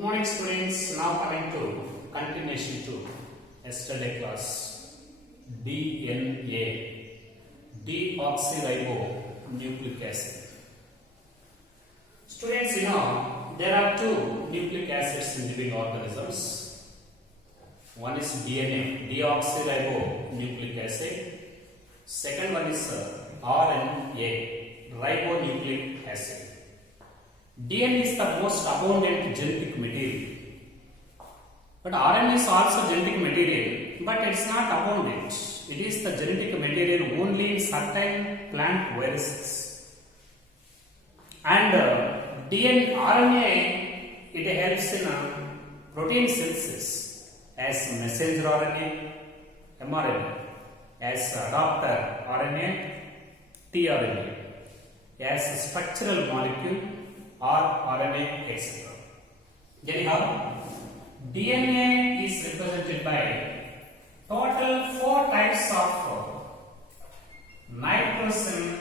morning students, now coming to continuation to yesterday class. DNA, deoxyribonucleic acid. Students, you know there are two nucleic acids in living organisms. One is DNA, deoxyribonucleic acid. Second one is RNA, ribonucleic acid. DNA is the most abundant genetic material, but RNA is also genetic material, but it's not abundant. It is the genetic material only in certain plant viruses. And RNA, it helps in protein synthesis as messenger RNA, mRNA, as adapter RNA, tRNA, as structural molecule rRNA, etc. Anyhow, DNA is represented by total 4 types of nitrogen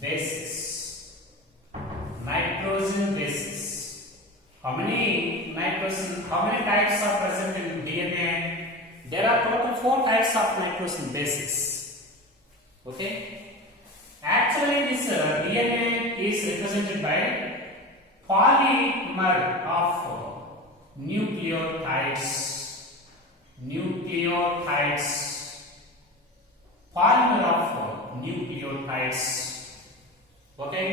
bases. Nitrogen bases. How many types are present in DNA? There are total 4 types of nitrogen bases. Okay? Actually, this DNA is represented by polymer of nucleotides. Polymer of nucleotides. Okay?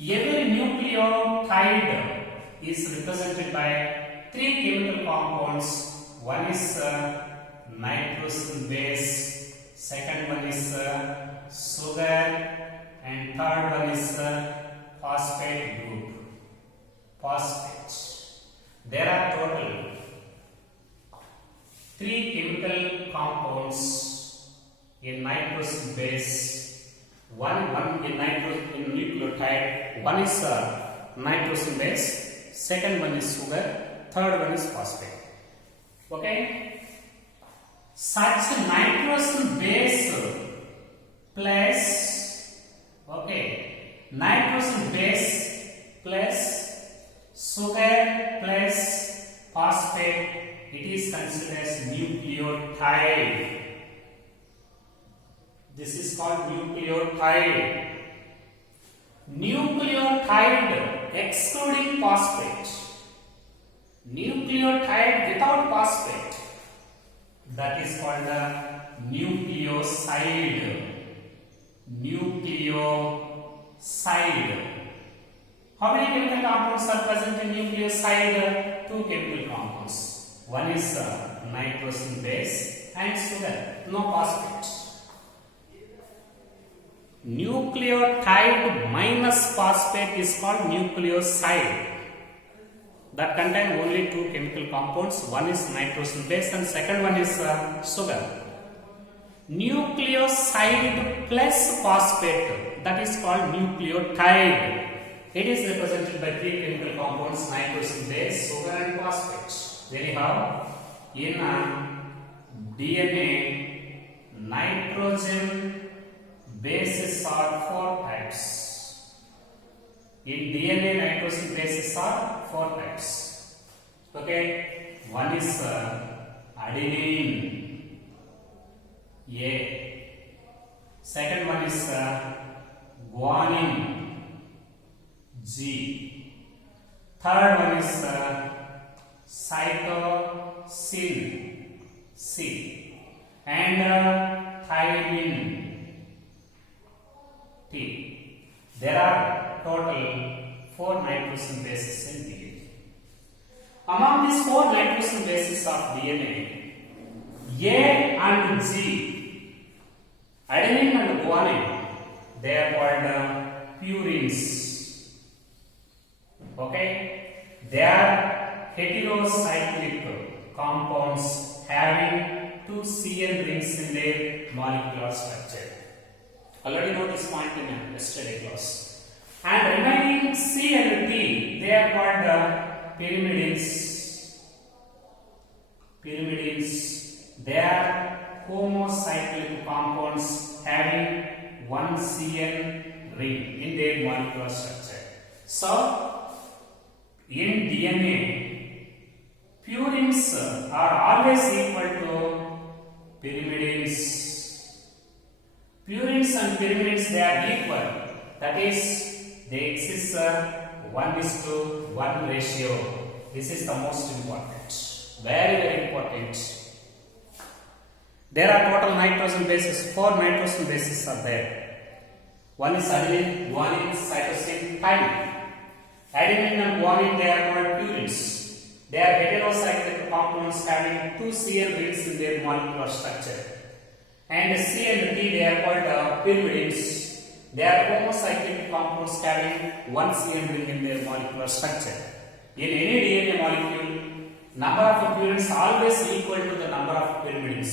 Every nucleotide is represented by 3 chemical compounds. One is nitrogen base, second one is sugar, and third one is phosphate group. There are total 3 chemical compounds in nitrogen base. One in nucleotide. One is nitrogen base, second one is sugar, third one is phosphate. Okay? Such nitrogen base plus nitrogen base plus sugar plus phosphate, it is considered as nucleotide. This is called nucleotide. Nucleotide excluding phosphate. Nucleotide without phosphate, that is called the nucleoside. How many chemical compounds are present in nucleoside? 2 chemical compounds. One is nitrogen base and sugar, no phosphate. Nucleotide minus phosphate is called nucleoside. That contain only 2 chemical compounds. One is nitrogen base and second one is sugar. Nucleoside plus phosphate, that is called nucleotide. It is represented by 3 chemical compounds: nitrogen base, sugar, and phosphate. Anyhow, in DNA, nitrogen bases are 4 types. In DNA, nitrogen bases are 4 types. Okay, one is adenine, A. Second one is guanine, G. Third one is cytosine, C. And thymine, T. There are total 4 nitrogen bases in DNA. Among these 4 nitrogen bases of DNA, A and G, adenine and guanine, they are called purines. Okay? They are heterocyclic compounds having 2 CN rings in their molecular structure. Already know this point in yesterday class. And remaining C and T, they are called pyrimidines. They are homocyclic compounds having 1 CN ring in their molecular structure. So In DNA, purines are always equal to pyrimidines. Purines and pyrimidines, they are equal. That is, they exist 1:1 ratio. This is the most important. Very, very important. There are total nitrogen bases. 4 nitrogen bases are there. One is adenine, guanine, cytosine, thymine. Adenine and guanine, they are called purines. They are heterocyclic compounds having 2 CN rings in their molecular structure. And C and T, they are called pyrimidines. They are homocyclic compounds having 1 CN ring in their molecular structure. In any DNA molecule, number of purines always equal to the number of pyrimidines.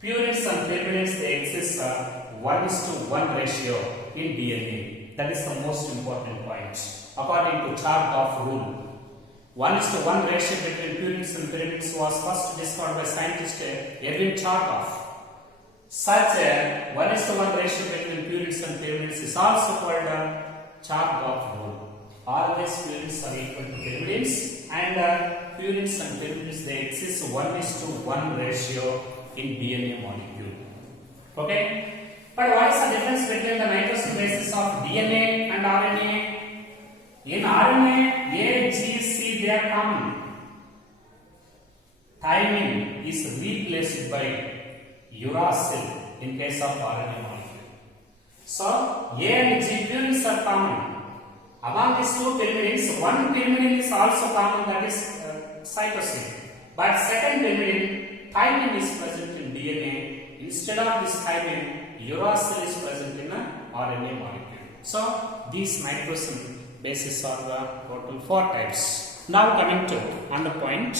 Purines and pyrimidines, they exist 1:1 ratio in DNA. That is the most important point. According to Chargaff rule, 1:1 ratio between purines and pyrimidines was first discovered by scientist Erwin Chargaff. Such a 1:1 ratio between purines and pyrimidines is also called a Chargaff rule. Always purines are equal to pyrimidines, and purines and pyrimidines, they exist 1:1 ratio in DNA molecule. Okay? But what is the difference between the nitrogen bases of DNA and RNA? In RNA, A, G, C, they are common. Thymine is replaced by uracil in case of RNA molecule. So, A and G purines are common. Among these 2 pyrimidines, one pyrimidine is also common, that is cytosine. But second pyrimidine, thymine, is present in DNA. Instead of this thymine, uracil is present in a RNA molecule. So, these nitrogen bases are the total 4 types. Now coming to another point,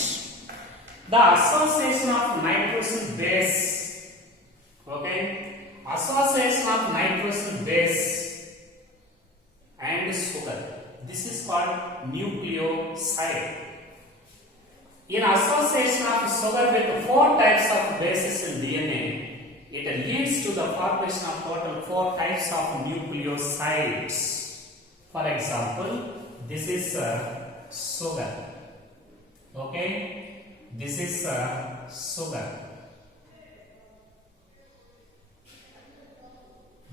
the association of nitrogen base. Okay, association of nitrogen base and sugar. This is called nucleoside. In association of sugar with 4 types of bases in DNA, it leads to the formation of total 4 types of nucleosides. For example, this is sugar. Okay, this is sugar.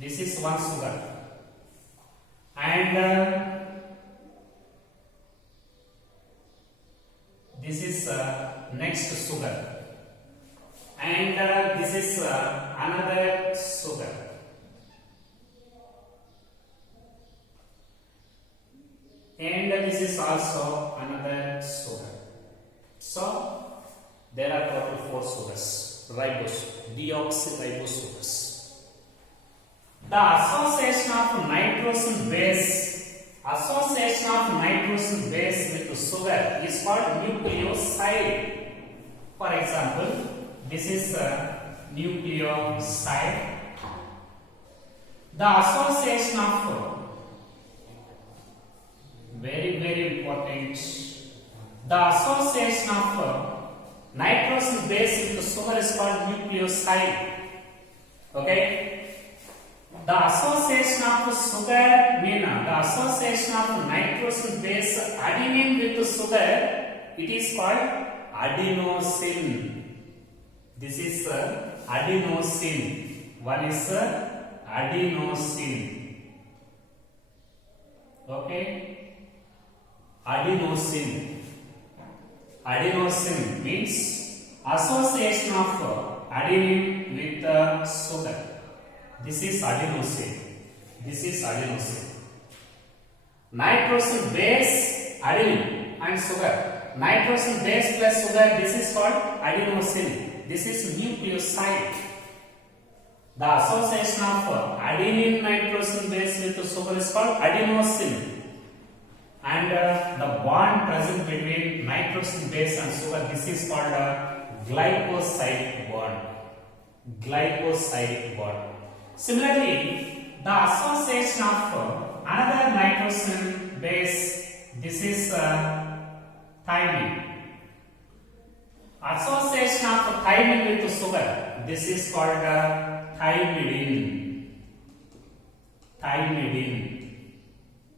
This is one sugar, and this is next sugar, and this is another sugar. And this is also another sugar. So there are total 4 sugars, deoxyribose sugars. The association of nitrogen base with sugar is called nucleoside. For example, this is a nucleoside. The association of very important. The association of nitrogen base with sugar is called nucleoside. Okay. The association of sugar the association of nitrogen base adenine with sugar, it is called adenosine. This is adenosine. One is adenosine. Okay, adenosine. Adenosine means association of adenine with sugar. This is adenosine. This is adenosine. Nitrogen base, adenine and sugar. Nitrogen base plus sugar, this is called adenosine. This is nucleoside. The association of adenine nitrogen base with sugar is called adenosine. And the bond present between nitrogen base and sugar, this is called a glycoside bond. Glycoside bond. Similarly, the association of another nitrogen base, this is thymine. Association of thymine with sugar, this is called thymidine. Thymidine.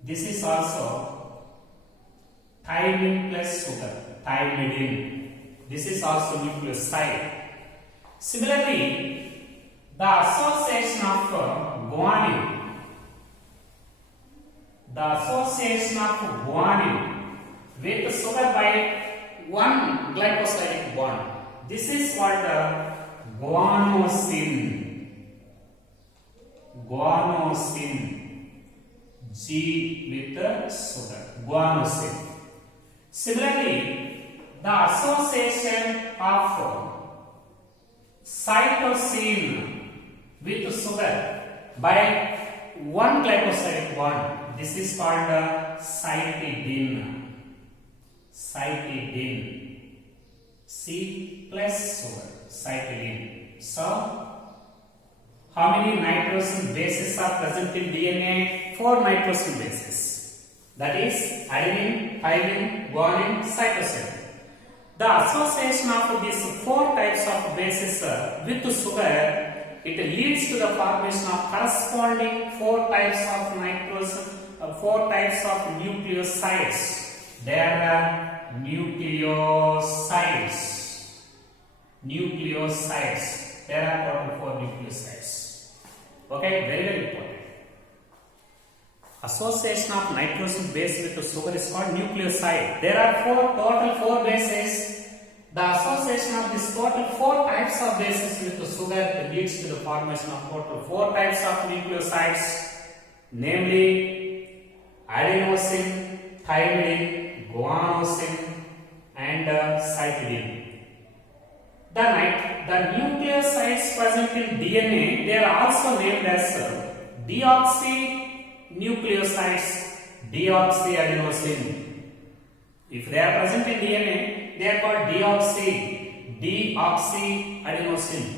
This is also thymidine. thymidine. This is also nucleoside. Similarly, the association of guanine, with sugar by one glycosidic bond. This is called guanosine. G with the sugar. Guanosine. Similarly, the association of cytosine with sugar by one glycosidic bond. This is called cytidine. C plus sugar. Cytidine. So, how many nitrogen bases are present in DNA? 4 nitrogen bases. That is adenine, thymine, guanine, cytosine. The association of these 4 types of bases with sugar, it leads to the formation of corresponding 4 types of nitrogen, 4 types of nucleosides. They are nucleosides. There are total 4 nucleosides. Okay, very important. Association of nitrogen base with sugar is called nucleoside. There are total 4 bases. The association of this total 4 types of bases with sugar leads to the formation of total 4 types of nucleosides, namely adenosine, thymidine, guanosine, and cytidine. The nucleosides present in DNA, they are also named as deoxynucleosides, deoxyadenosine. If they are present in DNA, they are called deoxyadenosine,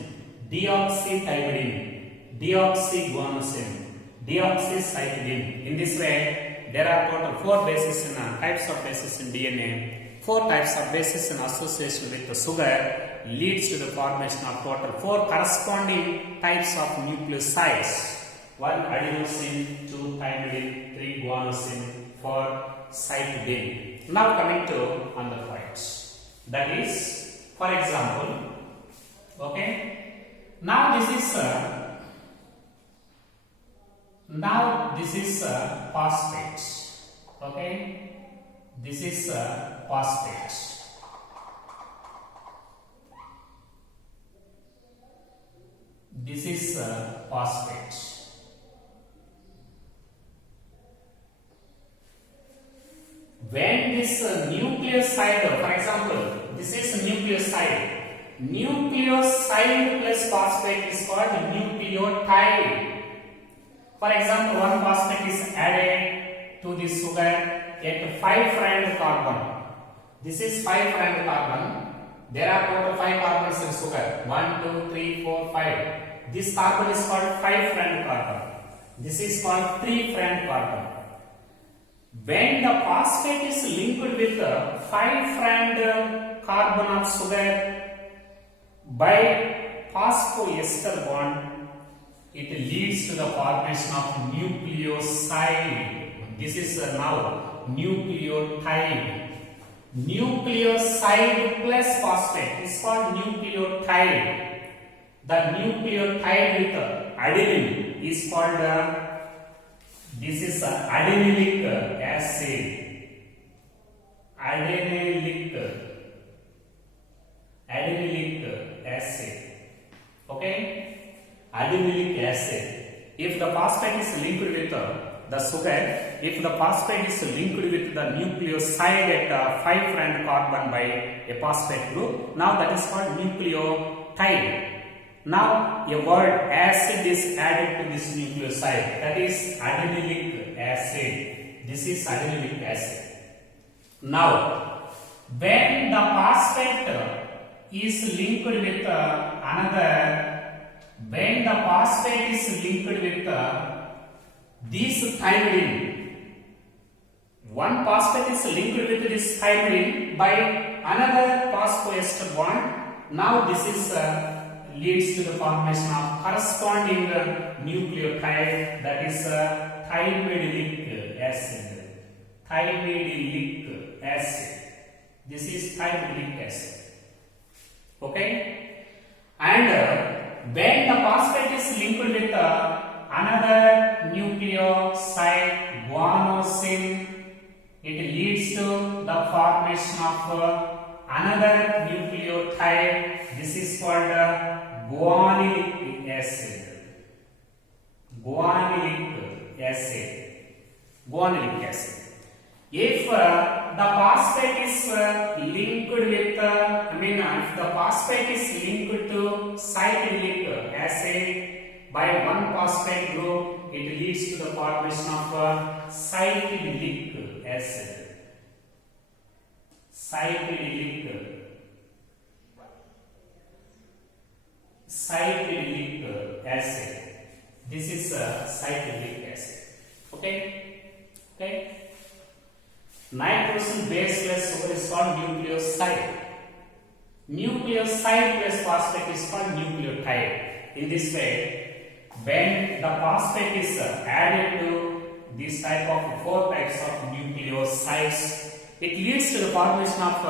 deoxythymidine, deoxyguanosine, deoxycytidine. In this way, there are total 4 bases in types of bases in DNA. 4 types of bases in association with the sugar leads to the formation of total 4 corresponding types of nucleosides. 1 adenosine, 2 thymidine, 3 guanosine, 4 cytidine. Now coming to another points. That is, for example, okay. Now this is phosphate. Okay. This is phosphate. This is phosphate. When this nucleoside, for example, this is nucleoside. Nucleoside plus phosphate is called nucleotide. For example, one phosphate is added to the sugar at 5' carbon. This is 5' carbon. There are total 5 carbons in sugar. 1, 2, 3, 4, 5. This carbon is called 5' carbon. This is called 3' carbon. When the phosphate is linked with the 5' carbon of sugar by phosphoester bond, it leads to the formation of nucleoside. This is now nucleotide. Nucleoside plus phosphate is called nucleotide. The nucleotide with adenine is called this is adenyllic acid. Adenyllic acid. Okay? Adenyllic acid. If the phosphate is linked with the sugar, if the phosphate is linked with the nucleoside at 5' carbon by a phosphate group, now that is called nucleotide. Now a word acid is added to this nucleoside, that is adenyllic acid. This is adenyllic acid. Now when the phosphate is linked with when the phosphate is linked with this thymidine, one phosphate is linked with this thymidine by another phosphoester bond. Now this is leads to the formation of corresponding nucleotide, that is thymidyllic acid. Thymidyllic acid. This is thiamidinic acid. Okay? And when the phosphate is linked with another nucleoside, guanosine, it leads to the formation of another nucleotide. This is called guanylic acid. Guanylic acid. Guanylic acid. If the phosphate is linked with, if the phosphate is linked to cyclic acid by one phosphate group, it leads to the formation of cyclic acid. Cyclic acid. This is cyclic acid. Okay. Nitrogen baseless sugar is called nucleoside. Nucleoside plus phosphate is called nucleotide. In this way, when the phosphate is added to this type of 4 types of nucleosides, it leads to the formation of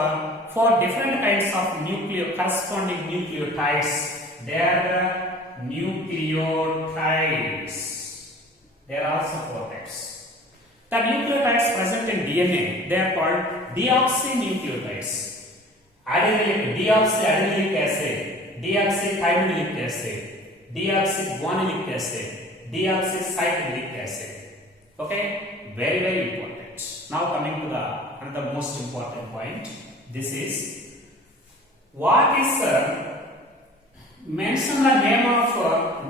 4 different kinds of corresponding nucleotides. They are nucleotides. There are also 4 types. The nucleotides present in DNA, they are called deoxynucleotides. Deoxyadenylate acid, deoxythymidinic acid, deoxyguanylic acid, deoxycyclic acid. Okay, very, very important. Now coming to the another most important point. This is what is mention the name of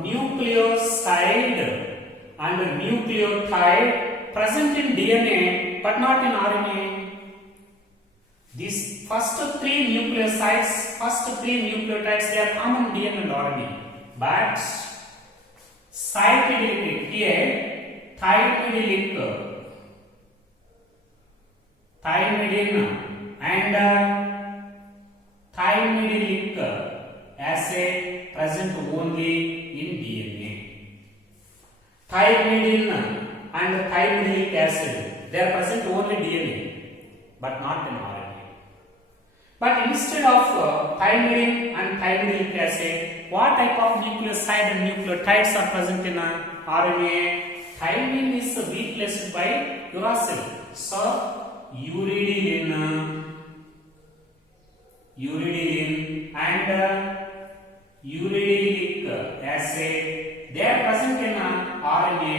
nucleoside and nucleotide present in DNA but not in RNA. These first 3 nucleosides, first 3 nucleotides, they are common in DNA and RNA. But cyclic here, thymidine and thymidinic acid present only in DNA. Thymidine and thymidinic acid, they are present only in DNA but not in RNA. But instead of thymidine and thymidinic acid, what type of nucleoside and nucleotides are present in RNA? Thymine is replaced by uracil. So uridine and uridylic acid, they are present in RNA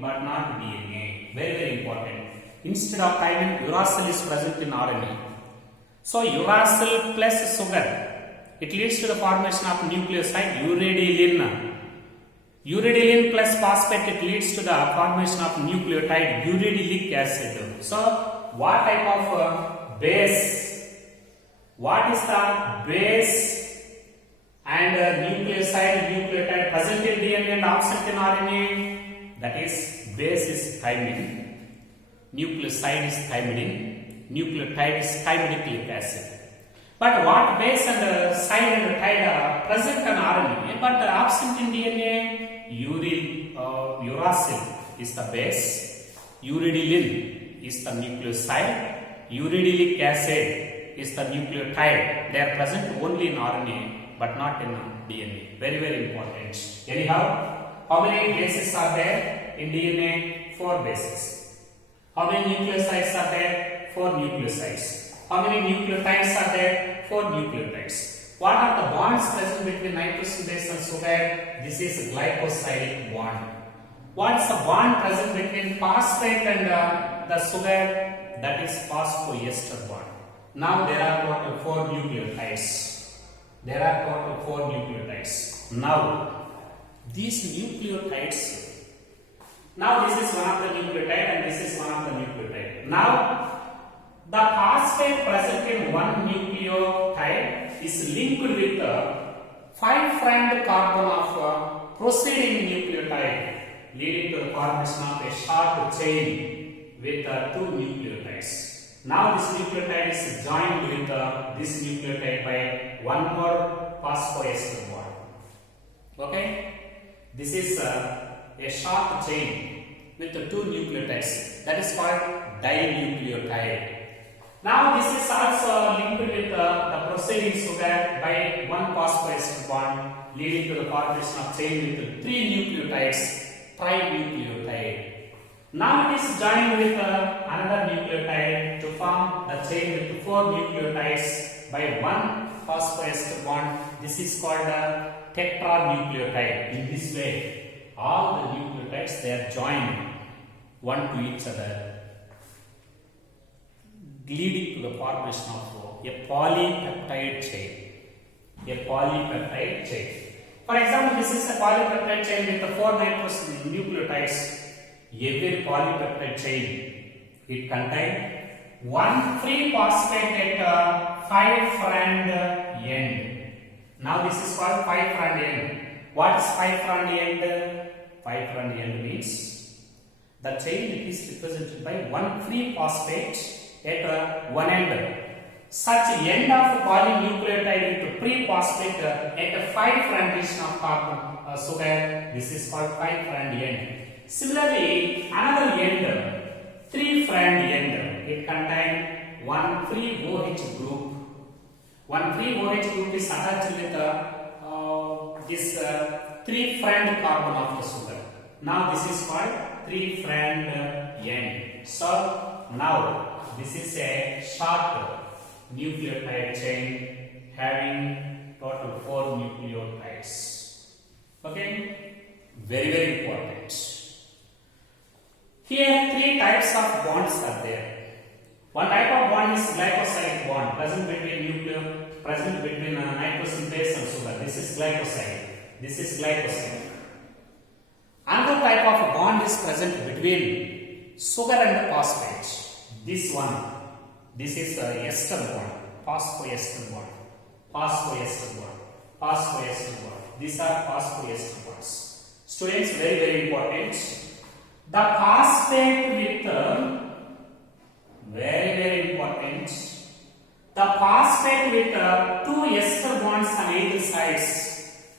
but not DNA. Very, very important. Instead of thymine, uracil is present in RNA. So uracil plus sugar, it leads to the formation of nucleoside uridine. Uridine plus phosphate, it leads to the formation of nucleotide uridylic acid. So what type of base? What is the base and nucleoside nucleotide present in DNA and absent in RNA? That is, base is thymine, nucleoside is thymidine, nucleotide is thymidinic acid. But what base and side and tide are present in RNA but absent in DNA? Uracil is the base, uridine is the nucleoside, uridylic acid is the nucleotide. They are present only in RNA but not in DNA. Very, very important. Anyhow, how many bases are there in DNA? 4 bases. How many nucleosides are there? 4 nucleosides. How many nucleotides are there? 4 nucleotides. What are the bonds present between nitrogen base and sugar? This is glycosidic bond. What is the bond present between phosphate and the sugar? That is phosphoester bond. Now there are total 4 nucleotides. Now these nucleotides. Now this is one of the nucleotide and this is one of the nucleotide. Now the phosphate present in one nucleotide is linked with the 5' carbon of preceding nucleotide, leading to the formation of a short chain with 2 nucleotides. Now this nucleotide is joined with this nucleotide by one more phosphoester bond. Okay, this is a short chain with 2 nucleotides. That is called dinucleotide. Now this is also succeeding sugar by one phosphoester bond, leading to the formation of chain with 3 nucleotides, trinucleotide. Now it is joined with another nucleotide to form the chain with 4 nucleotides by one phosphoester bond. This is called a tetranucleotide. In this way, all the nucleotides, they are joined one to each other, leading to the formation of a polypeptide chain. A polypeptide chain. For example, this is a polypeptide chain with the 4 nitrous nucleotides. Every polypeptide chain, it contains one free phosphate at 5' end. Now this is called 5' end. What is 5' end? 5' end means the chain is represented by one free phosphate at one end. Such end of polynucleotide with pre-phosphate at 5' of carbon sugar, this is called 5' end. Similarly, another end, 3' end, it contains one free OH group. One free OH group is attached with this 3' carbon of the sugar. Now this is called 3' end. So now this is a short nucleotide chain having total 4 nucleotides. Okay, very important. Here 3 types of bonds are there. One type of bond is glycosidic bond present between nitrogen base and sugar. This is glycoside. This is glycoside. Another type of bond is present between sugar and phosphate. This one, this is a ester bond, phosphoester bond, phosphoester bond, phosphoester bond. These are phosphoester bonds. Students, very important. The phosphate with very important. The phosphate with 2 ester bonds on either sides.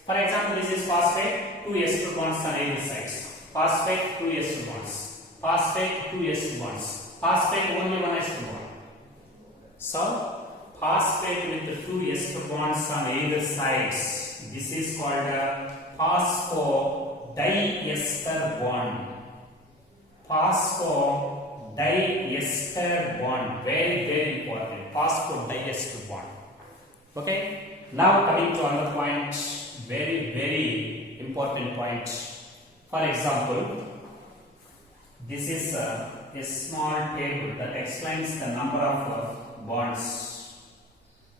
For example, this is phosphate, 2 ester bonds on either sides. Phosphate, 2 ester bonds. Phosphate, 2 ester bonds. Phosphate, only 1 ester bond. So, phosphate with 2 ester bonds on either sides. This is called a phosphodiester bond. Phosphodiester bond. Very important. Phosphodiester bond. Okay. Now coming to another point. Very important point. For example, this is a small table that explains the number of bonds.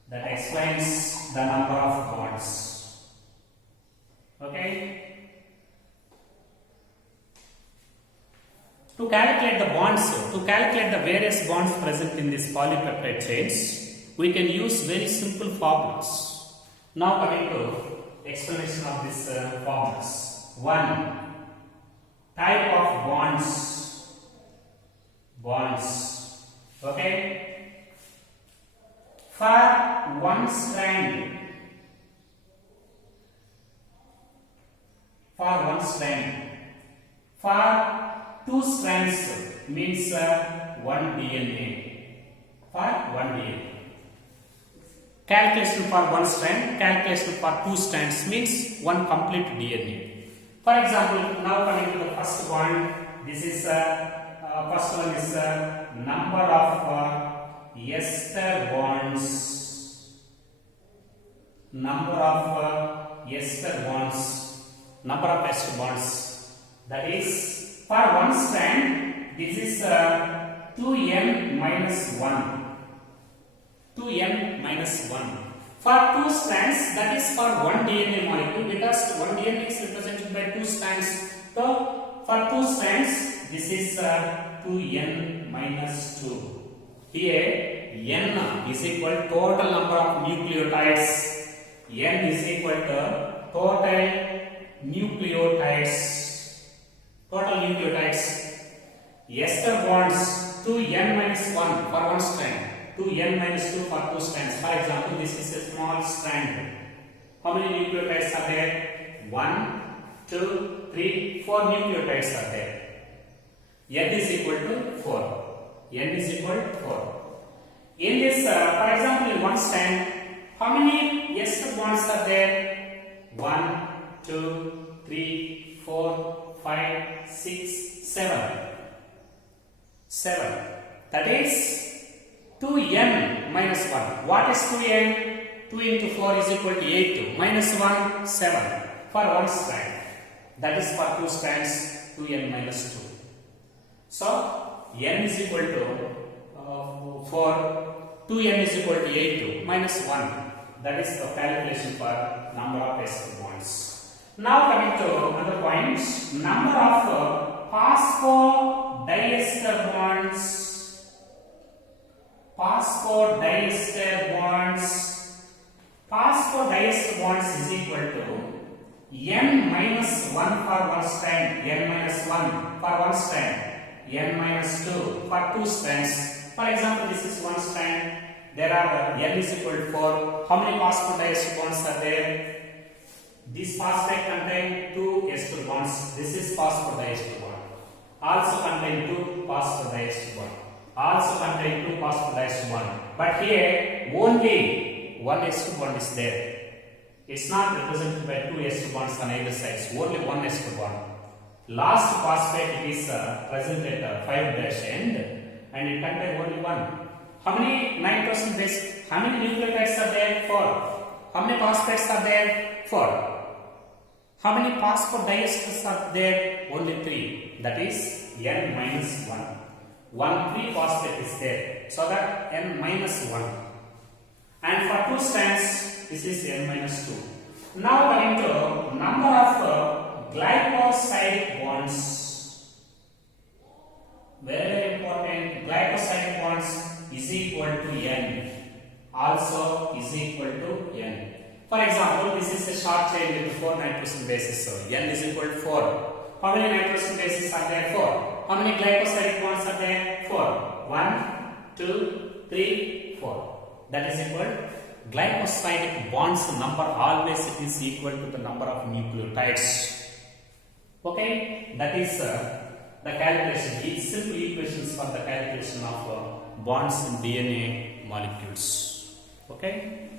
That explains the number of bonds. Okay. To calculate the bonds, to calculate the various bonds present in these polypeptide chains, we can use very simple formulas. Now coming to explanation of these formulas. 1. Type of bonds. Okay. For one strand, for 2 strands means 1 DNA. For 1 DNA. Calculation for 1 strand, calculation for 2 strands means 1 complete DNA. For example, now coming to the first one, this is first one is number of ester bonds. Number of ester bonds. That is, for 1 strand, this is 2n minus 1. 2n minus 1. For 2 strands, that is for 1 DNA molecule, because 1 DNA is represented by 2 strands. So, for 2 strands, this is 2n minus 2. Here, n is equal to total number of nucleotides. N is equal to total nucleotides. Ester bonds 2n minus 1 for 1 strand, 2n minus 2 for 2 strands. For example, this is a small strand. How many nucleotides are there? 1, 2, 3, 4 nucleotides are there. N is equal to 4. N is equal to 4. In this, for example, in 1 strand, How many ester bonds are there? 1, 2, 3, 4, 5, 6, 7. 7. That is 2n minus 1. What is 2n? 2 into 4 is equal to 8. Minus 1, 7. For one strand. That is for two strands, 2n minus 2. So, n is equal to 4. 2n is equal to 8 minus 1. That is the calculation for number of ester bonds. Now coming to another point, number of phosphodiester bonds. Phosphodiester bonds. Phosphodiester bonds is equal to n minus 1 for one strand, n minus 1 for one strand, n minus 2 for two strands. For example, this is one strand. There are n is equal to 4. How many phosphodiester bonds are there? This phosphate contain 2 ester bonds. This is phosphodiester bond. Also contain 2 phosphodiester bond. Also contain 2 phosphodiester bond. But here only one ester bond is there. It's not represented by 2 ester bonds on either sides. Only one ester bond. Last phosphate is present at 5' end, and it contains only one. How many nitrogen base? How many nucleotides are there? 4. How many phosphates are there? 4. How many phosphodiesters are there? Only 3. That is n minus 1. 3 phosphate is there. So that n minus 1. And for two strands, this is n minus 2. Now coming to number of glycosidic bonds. Very important. Glycosidic bonds is equal to n. Also is equal to n. For example, this is a short chain with 4 nitrogen bases. So n is equal to 4. How many nitrogen bases are there? 4. How many glycosidic bonds are there? 4. 1, 2, 3, 4. That is equal. Glycosidic bonds number always it is equal to the number of nucleotides. Okay, that is the calculation. It's simple equations for the calculation of bonds in DNA molecules. Okay.